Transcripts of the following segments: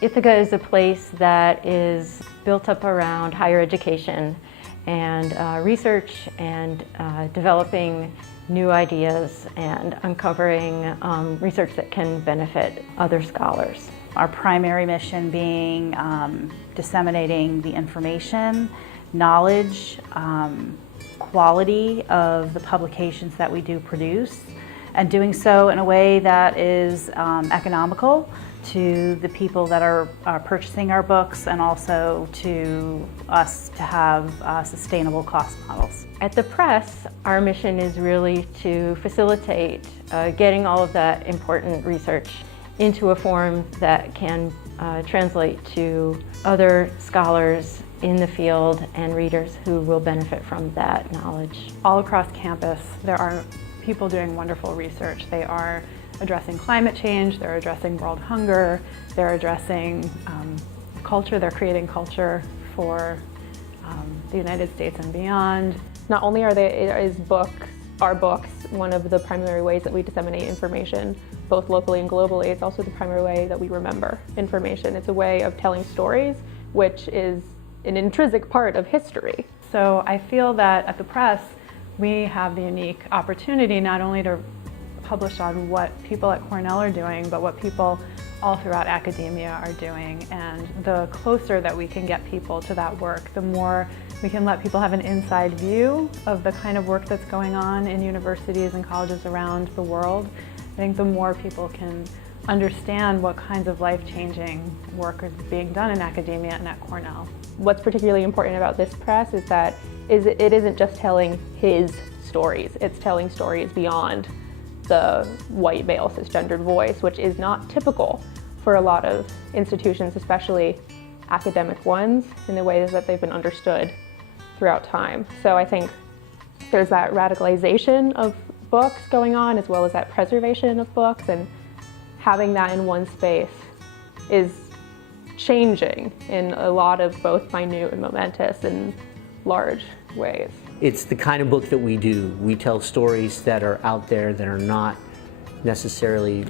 Ithaca is a place that is built up around higher education and research and developing new ideas and uncovering research that can benefit other scholars. Our primary mission being disseminating the information, knowledge, quality of the publications that we do produce, and doing so in a way that is economical to the people that are purchasing our books, and also to us to have sustainable cost models. At the press, our mission is really to facilitate getting all of that important research into a form that can translate to other scholars in the field and readers who will benefit from that knowledge. All across campus, there are people doing wonderful research. They are addressing climate change, they're addressing world hunger, they're addressing culture, they're creating culture for the United States and beyond. Not only is our books one of the primary ways that we disseminate information, both locally and globally, it's also the primary way that we remember information. It's a way of telling stories, which is an intrinsic part of history. So I feel that at the press, we have the unique opportunity not only to publish on what people at Cornell are doing, but what people all throughout academia are doing. And the closer that we can get people to that work, the more we can let people have an inside view of the kind of work that's going on in universities and colleges around the world. I think the more people can understand what kinds of life-changing work is being done in academia and at Cornell. What's particularly important about this press is that it isn't just telling his stories, it's telling stories beyond the white male cisgendered voice, which is not typical for a lot of institutions, especially academic ones, in the ways that they've been understood throughout time. So I think there's that radicalization of books going on, as well as that preservation of books, and having that in one space is changing in a lot of both minute and momentous and large ways. It's the kind of book that we do. We tell stories that are out there that are not necessarily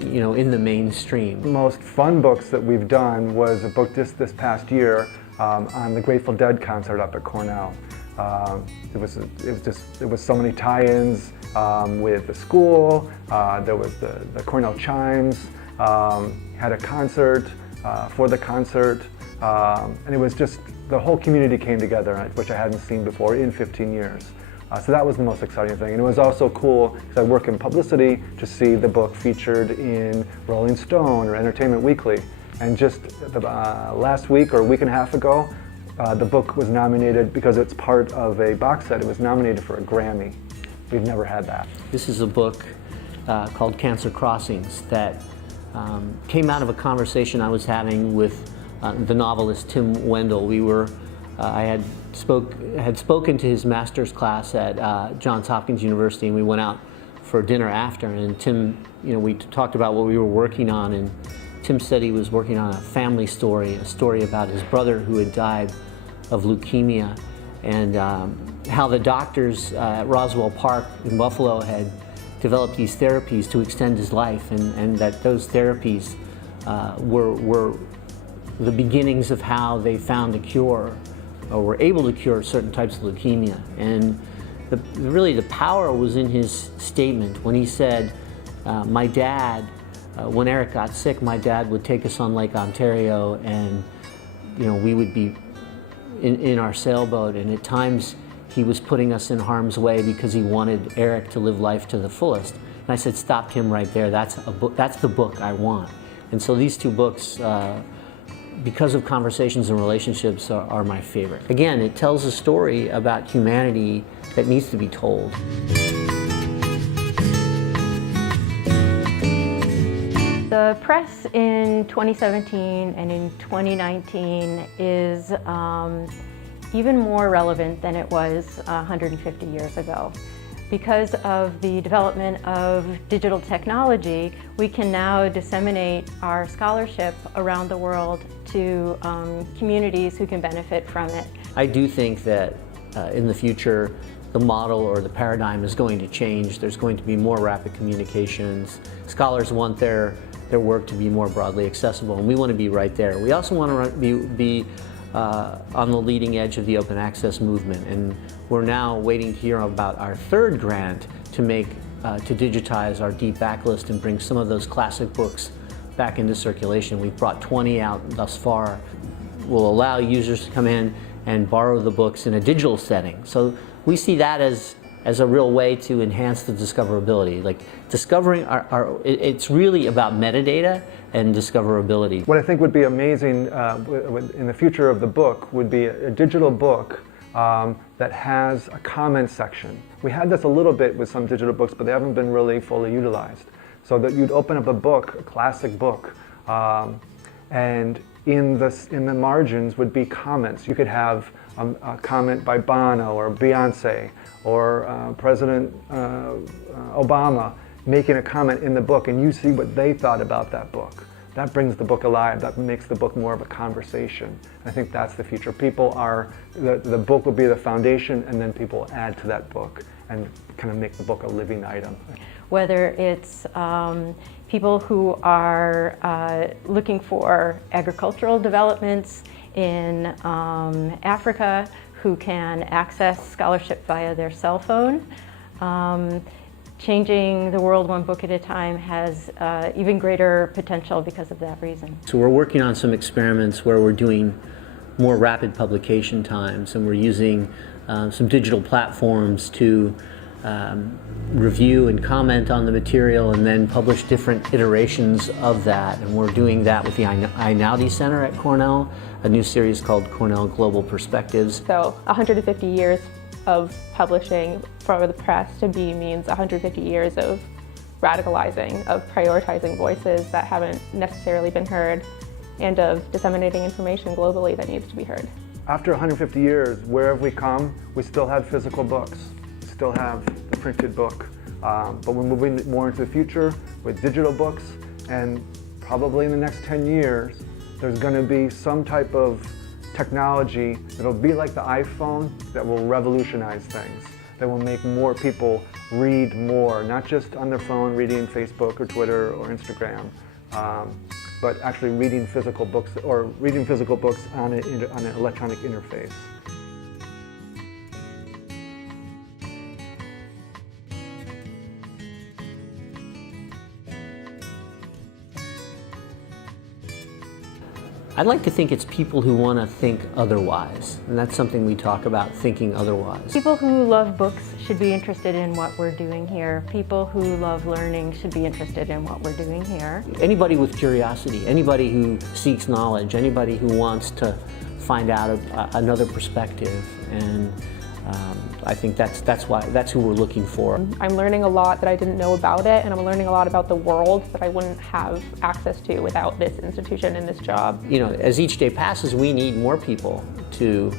in the mainstream. The most fun books that we've done was a book this past year on the Grateful Dead concert up at Cornell. It was so many tie-ins with the school. There was the Cornell Chimes had a concert for the concert, and it was just the whole community came together, which I hadn't seen before in 15 years. So that was the most exciting thing. And it was also cool, because I work in publicity, to see the book featured in Rolling Stone or Entertainment Weekly. And just last week or a week and a half ago, the book was nominated, because it's part of a box set, it was nominated for a Grammy. We've never had that. This is a book called Cancer Crossings that came out of a conversation I was having with the novelist Tim Wendell. I had spoken to his master's class at Johns Hopkins University, and we went out for dinner after. And Tim, we talked about what we were working on, and Tim said he was working on a family story, a story about his brother who had died of leukemia, and how the doctors at Roswell Park in Buffalo had developed these therapies to extend his life, and that those therapies were the beginnings of how they found a cure, or were able to cure certain types of leukemia. And really the power was in his statement when he said, my dad, when Eric got sick, my dad would take us on Lake Ontario, and we would be in our sailboat, and at times he was putting us in harm's way because he wanted Eric to live life to the fullest. And I said, stop him right there. That's the book I want. And so these two books, because of conversations and relationships, are my favorite. Again, it tells a story about humanity that needs to be told. The press in 2017 and in 2019 is even more relevant than it was 150 years ago. Because of the development of digital technology, we can now disseminate our scholarship around the world to communities who can benefit from it. I do think that in the future, the model or the paradigm is going to change. There's going to be more rapid communications. Scholars want their their work to be more broadly accessible, and we want to be right there. We also want to be on the leading edge of the open access movement, and we're now waiting to hear about our third grant to digitize our deep backlist and bring some of those classic books back into circulation. We've brought 20 out thus far. We'll allow users to come in and borrow the books in a digital setting. So we see that as a real way to enhance the discoverability. Like discovering it's really about metadata and discoverability. What I think would be amazing in the future of the book would be a digital book that has a comment section. We had this a little bit with some digital books, but they haven't been really fully utilized. So that you'd open up a book, a classic book, and in the margins would be comments. You could have a comment by Bono or Beyonce or President Obama making a comment in the book, and you see what they thought about that book. That brings the book alive. That makes the book more of a conversation. I think that's the future. The book will be the foundation, and then people will add to that book and kind of make the book a living item. Whether it's people who are looking for agricultural developments in Africa, who can access scholarship via their cell phone. Changing the world one book at a time has even greater potential because of that reason. So we're working on some experiments where we're doing more rapid publication times, and we're using some digital platforms to review and comment on the material and then publish different iterations of that. And we're doing that with the iNowdy Center at Cornell, a new series called Cornell Global Perspectives. So 150 years of publishing for the press to be means 150 years of radicalizing, of prioritizing voices that haven't necessarily been heard, and of disseminating information globally that needs to be heard. After 150 years, where have we come? We still have physical books. We still have the printed book. But we're moving more into the future with digital books, and probably in the next 10 years, there's going to be some type of technology that'll be like the iPhone that will revolutionize things, that will make more people read more, not just on their phone reading Facebook or Twitter or Instagram, but actually reading physical books, or reading physical books on an electronic interface. I'd like to think it's people who want to think otherwise, and that's something we talk about, thinking otherwise. People who love books should be interested in what we're doing here. People who love learning should be interested in what we're doing here. Anybody with curiosity, anybody who seeks knowledge, anybody who wants to find out another perspective, and I think that's who we're looking for. I'm learning a lot that I didn't know about it, and I'm learning a lot about the world that I wouldn't have access to without this institution and this job. You know, as each day passes, we need more people to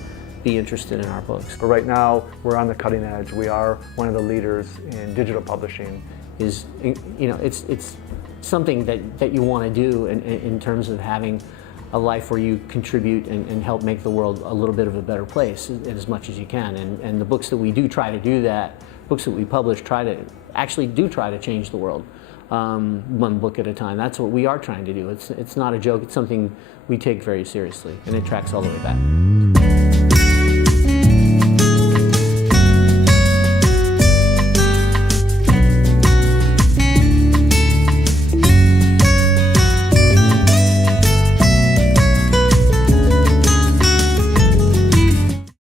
be interested in our books. But right now, we're on the cutting edge. We are one of the leaders in digital publishing. It's something that you want to do in terms of having a life where you contribute and help make the world a little bit of a better place as much as you can. And the books that we do try to do that, books that we publish try to change the world, one book at a time. That's what we are trying to do. It's not a joke, it's something we take very seriously, and it tracks all the way back.